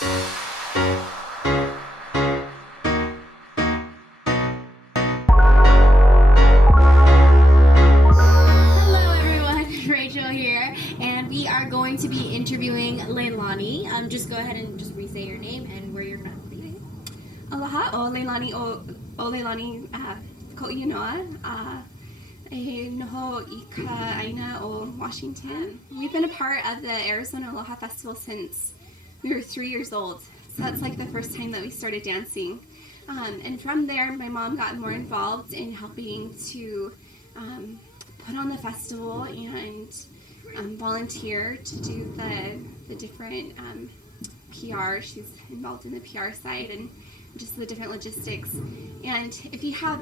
Rachel here, and we are going to be interviewing Leilani. Just go ahead and just re-say your name and where you're from, please. Aloha, o Leilani ko'inoa, e noho I ka aina o Washington. We've been a part of the Arizona Aloha Festival since we were 3 years old, so that's like the first time that we started dancing. And from there, my mom got more involved in helping to put on the festival and volunteer to do the different PR. She's involved in the PR side and just the different logistics. And if you have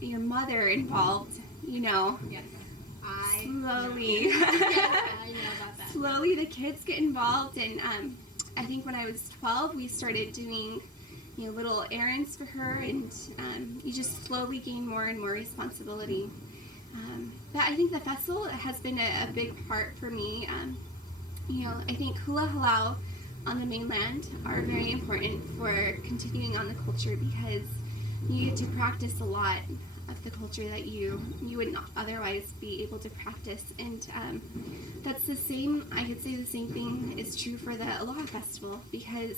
your mother involved, you know, Yes. slowly, Yes, I know about that. slowly the kids get involved. And I think when I was 12, we started doing little errands for her, and you just slowly gain more and more responsibility. But I think the festival has been a big part for me. I think hula halau on the mainland are very important for continuing on the culture, because you get to practice a lot of the culture that you would not otherwise be able to practice. And that's the same, I could say the same thing is true for the Aloha Festival, because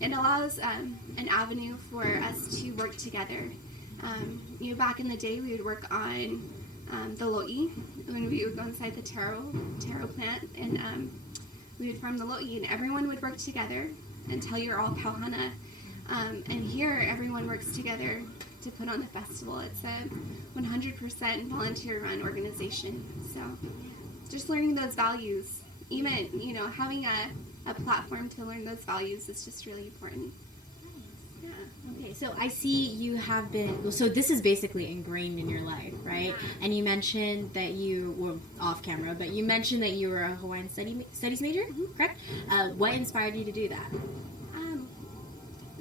it allows an avenue for us to work together. Back in the day, we would work on the lo'i, when we would go inside the taro plant, and we would farm the lo'i, and everyone would work together until you're all pauhana. And here, everyone works together to put on the festival. It's a 100% volunteer-run organization. So, just learning those values, even having a platform to learn those values is just really important. Yeah. Okay, so I see you have been, so this is basically ingrained in your life, right? Yeah. And you mentioned that you were off camera, but you mentioned that you were a Hawaiian Studies major, correct? What inspired you to do that?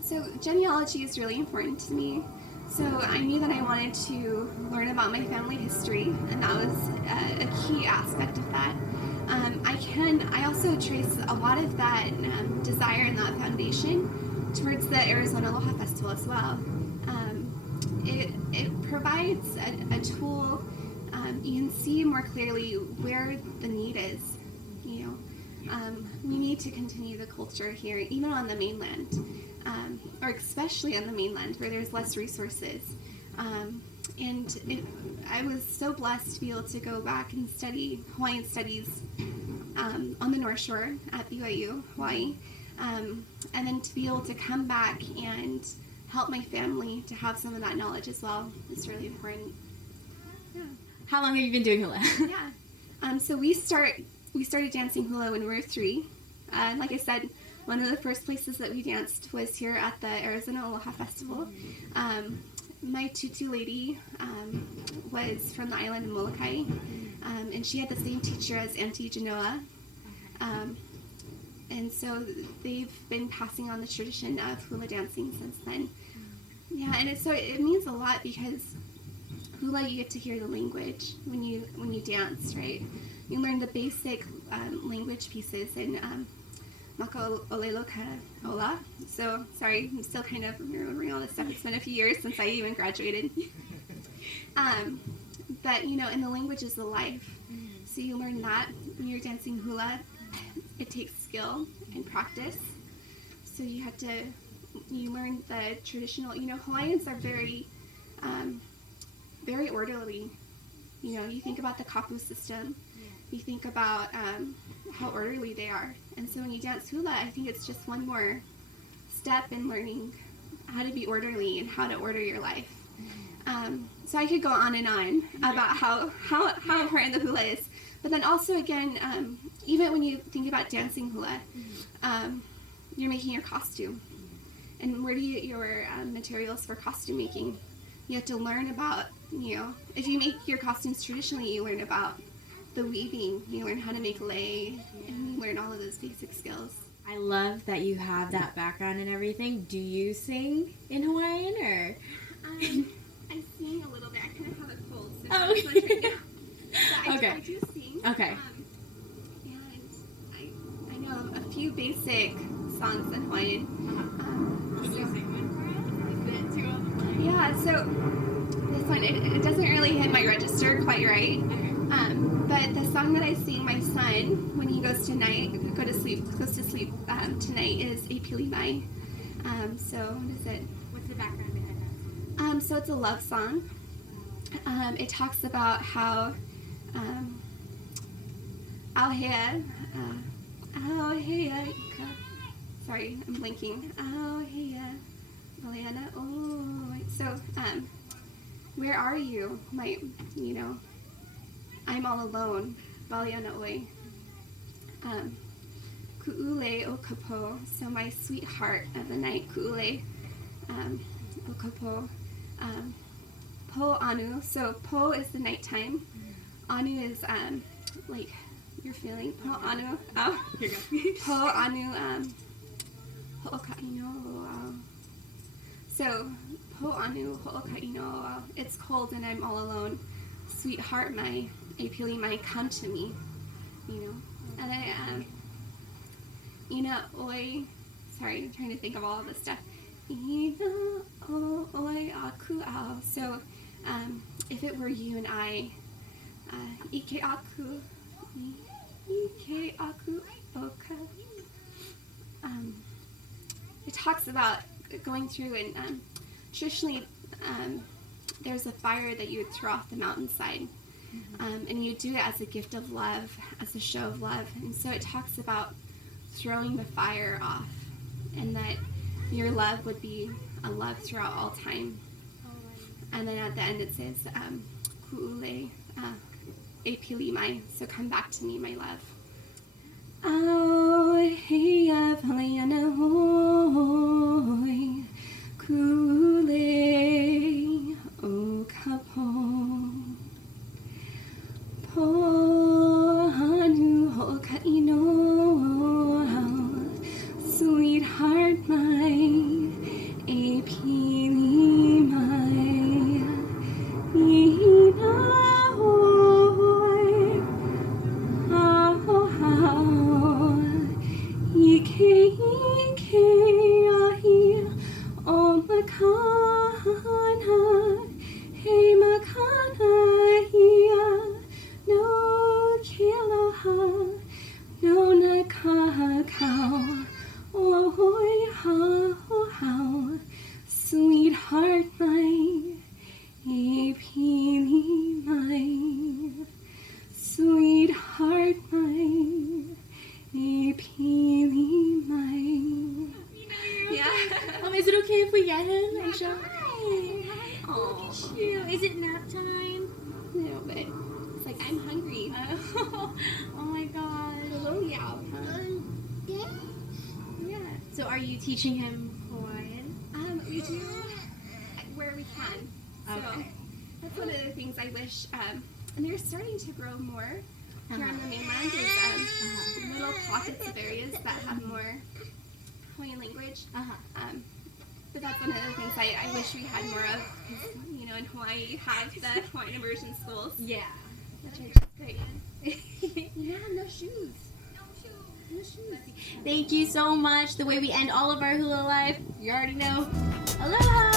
So genealogy is really important to me. So I knew that I wanted to learn about my family history, and that was a key aspect of that. I also trace a lot of that desire and that foundation towards the Arizona Aloha Festival as well. It provides a tool. You can see more clearly where the need is. We need to continue the culture here, even on the mainland, or especially on the mainland where there's less resources. I was so blessed to be able to go back and study Hawaiian Studies on the North Shore at BYU, Hawaii, and then to be able to come back and help my family to have some of that knowledge as well is really important. Yeah. How long have you been doing hula? Yeah. So we started dancing hula when we were 3. Like I said, one of the first places that we danced was here at the Arizona Aloha Festival. My tutu lady was from the island of Molokai, and she had the same teacher as Auntie Genoa. And so they've been passing on the tradition of hula dancing since then. Yeah, and it means a lot, because hula, you get to hear the language when you dance, right? You learn the basic language pieces in Maka Olelo Ka Ola. So, sorry, I'm still kind of remembering all this stuff. It's been a few years since I even graduated. But, and the language is the life. So you learn that when you're dancing hula. It takes skill and practice. So you learn the traditional, Hawaiians are very, very orderly. You think about the kapu system. You think about how orderly they are. And so when you dance hula, I think it's just one more step in learning how to be orderly and how to order your life. So I could go on and on about how important the hula is. But then also, again, even when you think about dancing hula, you're making your costume. And where do you get your materials for costume making? You have to learn about, if you make your costumes traditionally, you learn about the weaving, you learn how to make lei, and you learn all of those basic skills. I love that you have that background and everything. Do you sing in Hawaiian, or? I sing a little bit. I kind of have a cold, so Oh. I'm right now. But Okay. I do sing. Okay. And I know a few basic songs in Hawaiian. Can you sing one for us? Is it too on the fly? Yeah, so this one, it doesn't really hit my register quite right. But the song that I sing my son when he goes to sleep tonight is a pili mai. So what is it? What's the background behind that? So it's a love song. It talks about how Auhea, sorry, I'm blinking. Auhea, Leilani Auwen. So, where are you? I'm all alone. Leilani Auwen. Ku'ule o kapo. So my sweetheart of the night. Ku'ule o kapo. Po anu. So po is the nighttime. Anu is like you're feeling. Po anu. Oh, here you go. Po anu. Ho'oka'ino. So po anu ho'oka'ino. It's cold and I'm all alone. Sweetheart, my pili mai, come to me. And I ina oi. Sorry, I'm trying to think of all of this stuff. Ina oi aku au. So, if it were you and I, ike aku oka. It talks about going through and traditionally there's a fire that you would throw off the mountainside, and you do it as a gift of love, as a show of love. And so it talks about throwing the fire off, and that your love would be a love throughout all time. And then at the end it says, ku'ule e pili mai, so come back to me, my love. Auhea Leilani Auwen, ku'ule o kapo. Po anu ho'oka'ino, sweetheart my, e pili mai, ina oi, ao, ike ahi, o makana, he makana hia, no kiloha, no nakakau, oh how, sweetheart my, e pili mai, sweetheart my, e pili mai. Yeah. Is it okay if we get him and show? Hi. Aw. Look at you. Is it nap time? A little bit. It's like, I'm hungry. Oh my gosh. Hello, Yao. Yeah. So are you teaching him Hawaiian? We do where we can. So Okay. that's one of the things I wish, and they're starting to grow more here on the mainland. There's little pockets of areas that have more Hawaiian language. But that's one of the things I wish we had more of, because, in Hawaii you have the Hawaiian immersion schools. Yeah. Which are just great. Yeah, no shoes. No shoes. Thank you so much. The way we end all of our hula life, you already know. Aloha!